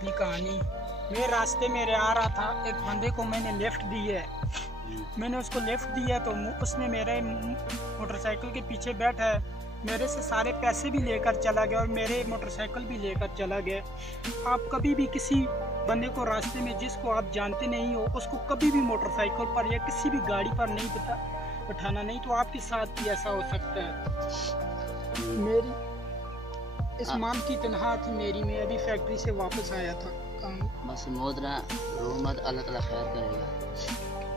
अपनी कहानी। मैं रास्ते में आ रहा था, एक बंदे को मैंने लेफ्ट दी है। मैंने उसको लेफ्ट दिया तो उसने मेरे मोटरसाइकिल के पीछे बैठा है, मेरे से सारे पैसे भी लेकर चला गया और मेरे मोटरसाइकिल भी लेकर चला गया। आप कभी भी किसी बंदे को रास्ते में, जिसको आप जानते नहीं हो, उसको कभी भी मोटरसाइकिल पर या किसी भी गाड़ी पर नहीं बैठाना, नहीं तो आपके साथ भी ऐसा हो सकता है। मेरी इस माम की तनहा थी मेरी, मैं अभी फैक्ट्री से वापस आया था काम। बस मौत ना, रोमत अल्लाह ताला खैर करेगा।